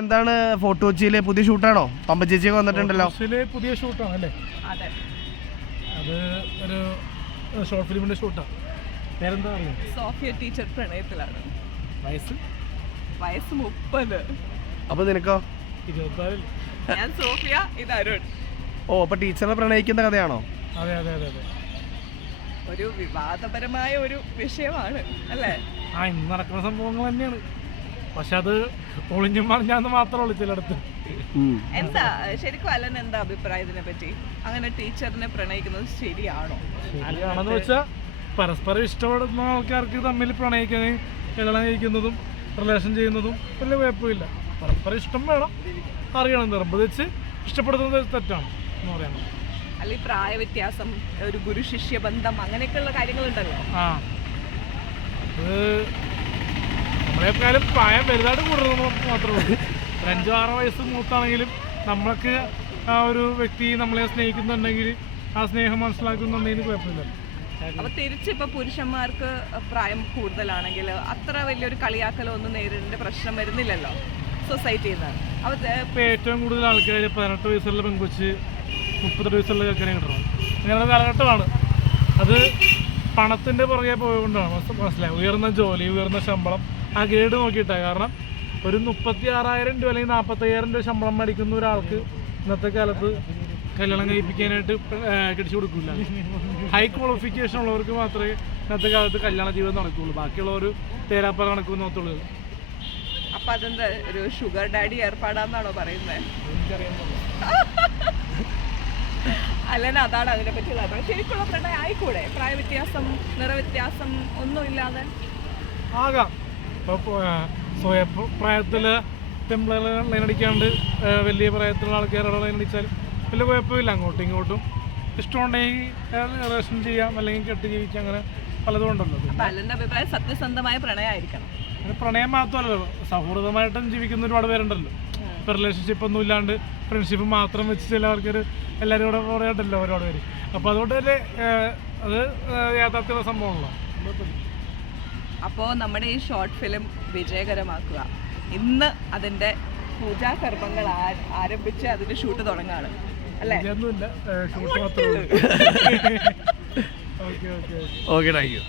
എന്താണ് ഫോർട്ട് കൊച്ചിയിലെ പുതിയ ഷൂട്ടാണോ? പമ്പ ചേച്ചിയൊക്കെ വന്നിട്ടുണ്ടല്ലോ. പുതിയ ഷൂട്ടാണ് അല്ലേ? അതെ, അത് ഒരു ഷോർട്ട് ഫിലിമിന്റെ ഷൂട്ടാണ്. പേരെന്താ? സോഫിയ ടീച്ചർ പ്രണയത്തിലാണ്. വയസ്സ് 30. അപ്പൊ നിനക്കോ? 24. ഞാൻ സോഫിയ, ഇത് അരുൺ. ഓ, അപ്പൊ ടീച്ചറിനെ പ്രണയിക്കുന്ന കഥയാണോ? അതെ അതെ അതെ അതെ. ഒരു വിവാദപരമായ ഒരു വിഷയമാണ് അല്ലേ? ഇന്ന് നടക്കുന്ന സംഭവങ്ങൾ തന്നെയാണ്. പക്ഷെ അത് ഒളിഞ്ഞും മറിഞ്ഞാന്ന് മാത്രമേ ചിലടത്ത്. എന്താ ശരിക്കും അലൻ എന്താ അഭിപ്രായം ഇതിനെ പറ്റി? അങ്ങനെ ടീച്ചറിനെ പ്രണയിക്കുന്നത് ശരിയാണോ? ശരിയാണെന്ന് വെച്ചാൽ പരസ്പരം ഇഷ്ടപ്പെടുന്ന ആൾക്കാർക്ക് തമ്മിൽ പ്രണയിക്കാനും കല്യാണം കഴിക്കുന്നതും റിലേഷൻ ചെയ്യുന്നതും വലിയ കുഴപ്പമില്ല. പരസ്പരം ഇഷ്ടം വേണം, അറിയണം. നിർബന്ധിച്ച് ഇഷ്ടപ്പെടുന്നത് തെറ്റാണ് എന്ന് പറയുന്നത്. അല്ലെ പ്രായ വ്യത്യാസം, ഒരു ഗുരു ശിഷ്യ ബന്ധം, അങ്ങനെയൊക്കെയുള്ള കാര്യങ്ങളുണ്ടല്ലോ. അത് നമ്മളെക്കാളും പ്രായം വലുതായിട്ട് കൂടുതൽ മാത്രമേ ഉള്ളൂ. 5-6 വയസ്സ് മൂത്താണെങ്കിലും നമ്മൾക്ക് ആ ഒരു വ്യക്തി നമ്മളെ സ്നേഹിക്കുന്നുണ്ടെങ്കിൽ ആ സ്നേഹം മനസ്സിലാക്കുന്നുണ്ടെങ്കിൽ കുഴപ്പമില്ല. അപ്പൊ തിരിച്ചിപ്പോ പുരുഷന്മാർക്ക് പ്രായം കൂടുതലാണെങ്കിൽ അത്ര വലിയൊരു കളിയാക്കലോ ഒന്നും നേരിടേണ്ട പ്രശ്നം വരുന്നില്ലല്ലോ സൊസൈറ്റിയിൽ നിന്ന്. ഇപ്പൊ ഏറ്റവും കൂടുതൽ ആൾക്കാർ 18 വയസ്സുള്ള പെൺകൊച്ച് 30 വയസ്സുള്ള ചെക്കനെ കിട്ടണം. അങ്ങനെയുള്ള കാലഘട്ടമാണ്. അത് പണത്തിന്റെ പുറകെ പോയതുകൊണ്ടാണ്. മനസ്സിലായി? ഉയർന്ന ജോലി, ഉയർന്ന ശമ്പളം, ആ ഗ്രേഡ് നോക്കിയിട്ടാണ്. കാരണം ഒരു 36,000 രൂപ അല്ലെങ്കിൽ 45,000 രൂപ ശമ്പളം മേടിക്കുന്ന ഒരാൾക്ക് ഇന്നത്തെ കാലത്ത് കല്യാണം കഴിപ്പിക്കാനായിട്ട് കടിച്ചു കൊടുക്കില്ല. ഹൈ ക്വാളിഫിക്കേഷൻ ഉള്ളവർക്ക് മാത്രമേ ഇന്നത്തെ കാലത്ത് കല്യാണ ജീവിതം നടക്കുകയുള്ളൂ. ബാക്കിയുള്ളവർ തേരാപ്പറ കണക്ക് നോത്തുള്ളൂ. അപ്പൊ അതെന്താ ഒരു ഷുഗർ ഡാഡി ഏർപ്പാടാന്നാണോ പറയുന്നത്? അല്ലന അതാണ് അതിനെ പറ്റിയുള്ള അഭിപ്രായം. ശരിക്കുള്ള പ്രണയം ആയിക്കൂടെ? പ്രായ വ്യത്യാസം, നിറവ്യത്യാസം ഒന്നും ഇല്ലാതെ ആകാം. ഇപ്പോൾ പ്രായത്തിൽ പെമ്പിളെ ലൈനടിക്കാണ്ട് വലിയ പ്രായത്തിലുള്ള ആൾക്കാരുടെ ലൈനടിച്ചാലും വലിയ കുഴപ്പമില്ല. അങ്ങോട്ടും ഇങ്ങോട്ടും ഇഷ്ടമുണ്ടെങ്കിൽ റിലേഷൻ ചെയ്യാം, അല്ലെങ്കിൽ കെട്ടി ജീവിക്കാം. അങ്ങനെ പലതും ഉണ്ടല്ലോ. അലന്റെ അഭിപ്രായം സത്യസന്ധമായ പ്രണയമായിരിക്കണം. പ്രണയം മാത്രമല്ലല്ലോ, സൗഹൃദമായിട്ടും ജീവിക്കുന്ന ഒരുപാട് പേരുണ്ടല്ലോ. ഇപ്പം റിലേഷൻഷിപ്പ് ഒന്നും ഇല്ലാണ്ട് ഫ്രണ്ട്ഷിപ്പ് മാത്രം വെച്ച് ചിലവർക്ക് എല്ലാവരും കൂടെ പറയാണ്ടല്ലോ ഒരുപാട് പേര്. അപ്പോൾ അതുകൊണ്ട് തന്നെ അത് യാഥാർത്ഥ്യ സംഭവമാണല്ലോ. അപ്പോൾ നമ്മുടെ ഈ ഷോർട്ട് ഫിലിം വിജയകരമാക്കുക. ഇന്ന് അതിൻ്റെ പൂജാകർമ്മങ്ങൾ ആരംഭിച്ച് അതിൻ്റെ ഷൂട്ട് തുടങ്ങാണ് അല്ലേ? ഒന്നുമില്ല, ഷൂട്ട് മാത്രമേ ഉള്ളൂ. Okay okay okay, thank you.